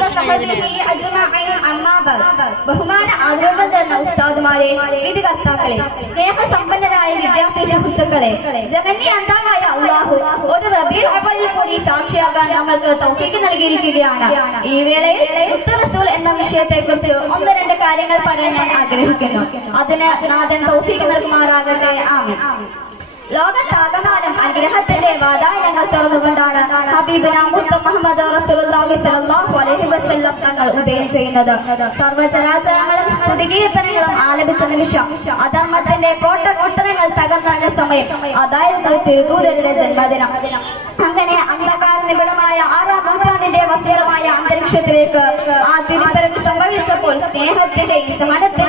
وصحبه أجمعين أما بعد. ബഹുമാന ആദരവ് തന്ന ഉസ്താദുമാരെ വിധികർത്താക്കളെ സ്നേഹസമ്പന്നരായ വിദ്യാർത്ഥി സുഹൃത്തുക്കളെ ജഗന്യ അന്താവായ അള്ളാഹു ഒരു റബീൽ അവളിൽ കൂടി സാക്ഷിയാകാൻ നമ്മൾക്ക് തൗഫീക്ക് നൽകിയിരിക്കുകയാണ് ഈ വേളയിൽ മുത്ത് റസൂൽ എന്ന വിഷയത്തെ കുറിച്ച് ഒന്ന് രണ്ട് കാര്യങ്ങൾ പറയാൻ ഞാൻ ആഗ്രഹിക്കുന്നു അതിന് നാഥൻ തൗഫീക്ക് നൽകുമാറാകട്ടെ ആമീൻ ലോകത്താകമാനം അനുഗ്രഹത്തിന്റെ വാതായനങ്ങൾ തുറന്നുകൊണ്ടാണ് ഹബീബിന മുത്ത മുഹമ്മദ് അലൈഹി വസല്ലം തങ്ങൾ ഉദയം ചെയ്യുന്നത്. സർവചരാചരങ്ങളും സ്തുതികീർത്തനങ്ങളും ആലപിച്ച നിമിഷം അധർമ്മത്തിന്റെ കോട്ട കോട്ടനങ്ങൾ തകർന്ന സമയം അതായിരുന്നു തിരുദൂതരുടെ ജന്മദിനം. അങ്ങനെ അന്ധകാര നിബിഡമായ ആറാം നൂറ്റാണ്ടിന്റെ വസ്ത്രമായ അന്തരീക്ഷത്തിലേക്ക് ആ തിരുത്തരവ് സംഭവിച്ചപ്പോൾ സ്നേഹത്തിന്റെയും സഹനത്തിന്റെയും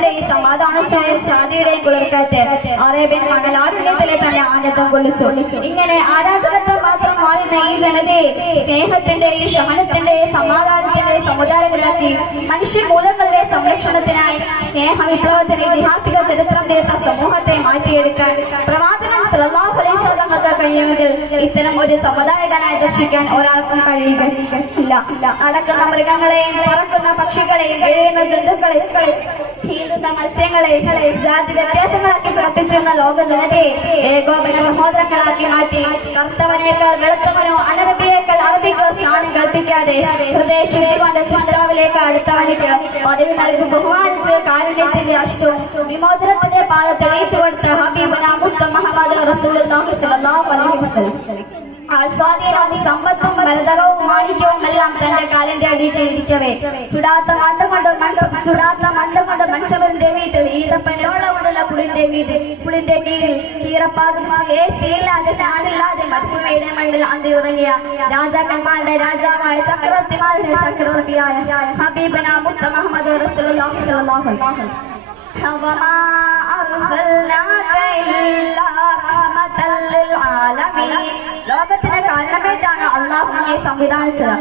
സമാധാനത്തിന്റെയും ശാന്തിയുടെയും കുളിർക്കാറ്റ് അറേബ്യൻ മണലാരുണ്യത്തിലെ തന്നെ ആനന്ദം കൊള്ളിച്ചു. ഇങ്ങനെ ആരാധനത്തെ മാത്രം മാറുന്ന ഈ ജനതയെ സ്നേഹത്തിന്റെയും സഹനത്തിന്റെയും സമാധാനത്തിന്റെയും സമുദായങ്ങളാക്കി മനുഷ്യമൂലങ്ങളുടെ സംരക്ഷണത്തിനായി സ്നേഹ വിപ്ലവത്തിന് ഇതിഹാസിക ചരിത്രം തീർത്ത സമൂഹത്തെ മാറ്റിയെടുക്കാൻ പ്രവാചകൻ സല്ലല്ലാഹു അലൈഹി കഴിയുമെങ്കിൽ ഇത്തരം ഒരു സമുദായകനായി ദർശിക്കാൻ ഒരാൾക്കും കഴിയുക ഇല്ല നടക്കുന്ന മൃഗങ്ങളെയും പറക്കുന്ന പക്ഷികളെയും എഴുതുന്ന ജന്തുക്കളെയും ഹീതുന്ന മത്സ്യങ്ങളെ ജാതി വ്യത്യാസങ്ങളാക്കി ചർപ്പിച്ചിരുന്ന ലോക ജനതയെ ഏകോപന സഹോദരങ്ങളാക്കി മാറ്റി കർത്തവനേക്കാൾ വെളുത്തവനോ അനറബിയേക്കാൾ അറബിക്കോ സ്ഥാനം കൽപ്പിക്കാതെ ഹൃദയശുദ്ധി കൊണ്ട് സൃഷ്ടാവിലേക്ക് അടുത്തവനിക്ക് പദവി നൽകി ബഹുമാനിച്ച് കാരുണ്യത്തിന്റെ അഷ്ടവും വിമോചനത്തിന്റെ പാത തെളിയിച്ചു കൊടുത്ത ഹബീബന മുത്ത മുഹമ്മദ് റസൂലുള്ളാഹി സ്വല്ലല്ലാഹു അലൈഹി വസല്ലം ആസ്വാദീനവും സമ്പത്തും മരതകവും മാണിക്യവും എല്ലാം തന്റെ കാലിന്റെ അടിയിൽ ഇരിക്കവേ ചുടാത്ത മണ്ണ് കൊണ്ട് മണ്ണ് ചുടാത്ത മണ്ണ് മഞ്ചവന്റെ വീട്ടിൽ ഈരപ്പനോളമുള്ള പുളിന്റെ വീട്ടിൽ പുളിന്റെ കീഴിൽ കീറപ്പാതിരിച്ച് മരുഭൂമിയുടെ മണ്ണിൽ അന്തി ഉറങ്ങിയ രാജാക്കന്മാരുടെ രാജാവായ ചക്രവർത്തിമാരുടെ ചക്രവർത്തിയായ ഹബീബന മുത്ത മുഹമ്മദ് റസൂലുള്ളാഹി നമ്മെ സംവിധാനിച്ചത്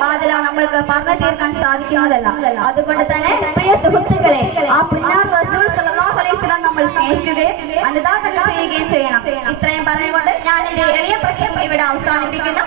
ബാധ്യത നമ്മൾക്ക് പറഞ്ഞു തീർക്കാൻ സാധിക്കുന്നതല്ല. അതുകൊണ്ട് തന്നെ പ്രിയ സുഹൃത്തുക്കളെ ആ പുന്നാർ റസൂൽ വസല്ലം നമ്മൾ സ്നേഹിക്കുകയും അനുദാപനം ചെയ്യുകയും ചെയ്യണം. ഇത്രയും പറഞ്ഞുകൊണ്ട് ഞാൻ എന്റെ എളിയ പ്രസംഗം ഇവിടെ അവസാനിപ്പിക്കുന്നു.